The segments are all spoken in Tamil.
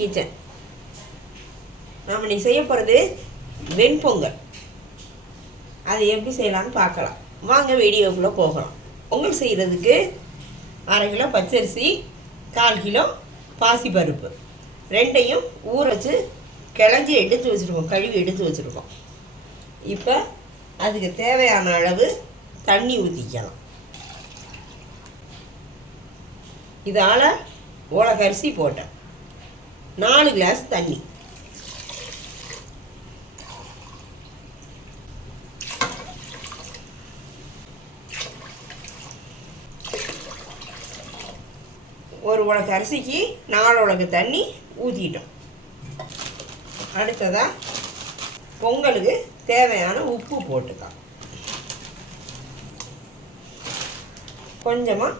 கிச்சன் நாம் நீ செய்ய போகிறது வெண்பொங்கல். அது எப்படி செய்யலாம்னு பார்க்கலாம். வாங்க வீடியோக்குள்ளே போகலாம். பொங்கல் செய்கிறதுக்கு அரை கிலோ பச்சரிசி கால் கிலோ பாசிப்பருப்பு. ரெண்டையும் ஊற வச்சு கிளஞ்சி எடுத்து வச்சுருக்கோம். கழுவி எடுத்து வச்சுருக்கோம். இப்போ அதுக்கு தேவையான அளவு தண்ணி ஊற்றிக்கலாம் இதால் உலகரிசி போட்டேன். நாலு கிளாஸ் தண்ணி. ஒரு உலக அரிசிக்கு நாலு உலக தண்ணி ஊற்றிட்டோம் அடுத்ததாக பொங்கலுக்கு தேவையான உப்பு போட்டுக்கலாம். கொஞ்சமாக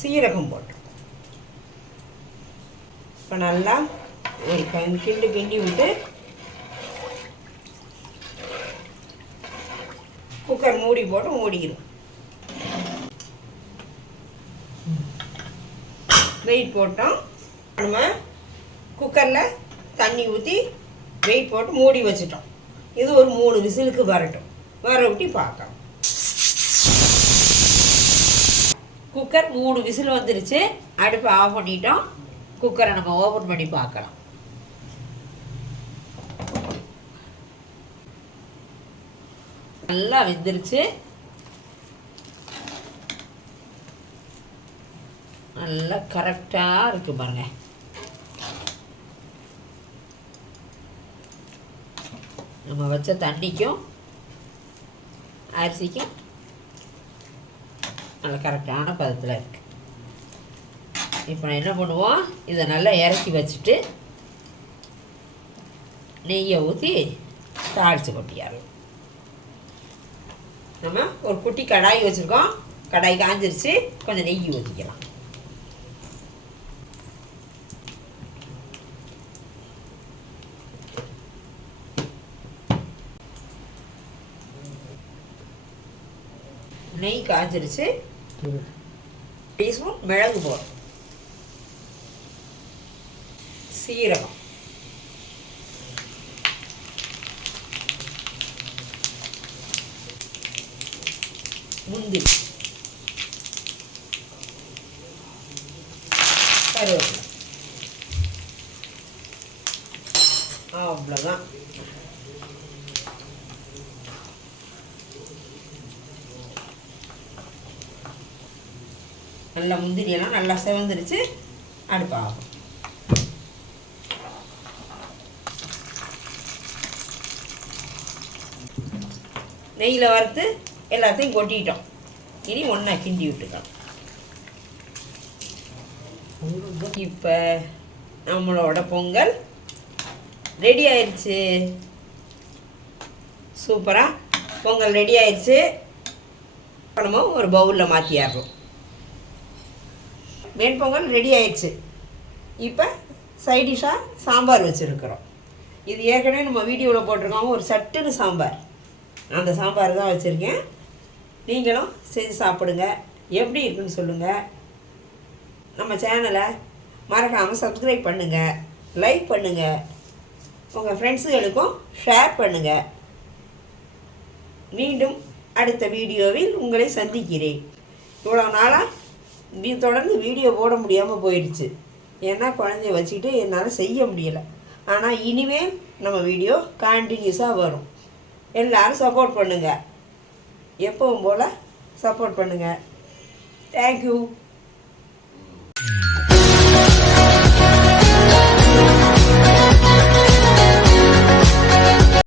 சீரகம் போட்டோம் இப்போ நல்லா ஒரு கண் கிண்டு கிண்டி விட்டு குக்கர் மூடி போட்டு மூடிக்கிடும் வெயிட் போட்டோம். நம்ம குக்கரில் தண்ணி ஊற்றி வெயிட் போட்டு மூடி வச்சிட்டோம். இது ஒரு மூணு விசிலுக்கு வரட்டும். வர விட்டி பார்க்கலாம். குக்கர் மூணு விசில் வந்துருச்சு. அடுப்பை ஆஃப் பண்ணிட்டோம். குக்கரை நம்ம ஓப்பன் பண்ணி பார்க்கலாம். நல்லா வெந்துருச்சு. நல்லா கரெக்டாக இருக்கு பாருங்க. நம்ம வச்ச தண்ணிக்கும் அரிசிக்கும் நல்லா கரெக்டான பதத்தில் இருக்குது இப்போ நான் என்ன பண்ணுவோம் இதை நல்லா இறக்கி வச்சுட்டு நெய்யை ஊற்றி தாளித்து கொட்டியாரலாம் நம்ம ஒரு குட்டி கடாய் வச்சுருக்கோம். கடாய் காஞ்சிருச்சு. கொஞ்சம் நெய் ஊற்றிக்கலாம் நெய் காஞ்சிருச்சு. டீஸ்பூன் மிளகு போடுறோம் சீரகம். முந்திரி. கருவேப்பிலை. அவ்வளோதான் நல்லா முந்திரியெல்லாம் நல்லா செவந்துருச்சு. அடுப்பாகும் நெய்யில் வறுத்து எல்லாத்தையும் கொட்டிட்டோம். இனி ஒன்றா கிண்டி விட்டுக்கலாம். இப்போ நம்மளோட பொங்கல் ரெடி ஆயிடுச்சு சூப்பராக பொங்கல் ரெடி ஆயிடுச்சு நம்ம ஒரு பவுலில் மாற்றிடுறோம் மேன் பொங்கல் ரெடி ஆயிடுச்சு இப்போ சைடிஷாக சாம்பார் வச்சுருக்குறோம். இது ஏற்கனவே நம்ம வீடியோவில் போட்டிருக்கோம். ஒரு சட்டுன்னு சாம்பார். அந்த சாம்பார் தான் வச்சுருக்கேன். நீங்களும் செஞ்சு சாப்பிடுங்க. எப்படி இருக்குன்னு சொல்லுங்கள் நம்ம சேனலை மறக்காமல் சப்ஸ்கிரைப் பண்ணுங்கள் லைக் பண்ணுங்கள் உங்கள் ஃப்ரெண்ட்ஸுகளுக்கும் ஷேர் பண்ணுங்கள் மீண்டும் அடுத்த வீடியோவில் உங்களை சந்திக்கிறேன். இவ்வளோ நாளாக நீ தொடர்ந்து வீடியோ போட முடியாமல் போயிடுச்சு. ஏன்னா குழந்தைய வச்சுக்கிட்டு என்னால் செய்ய முடியலை. ஆனால் இனிமேல் நம்ம வீடியோ கண்டினியூஸாக வரும். எல்லாரும் சப்போர்ட் பண்ணுங்கள் எப்பவும் போல் சப்போர்ட் பண்ணுங்கள் தேங்க்யூ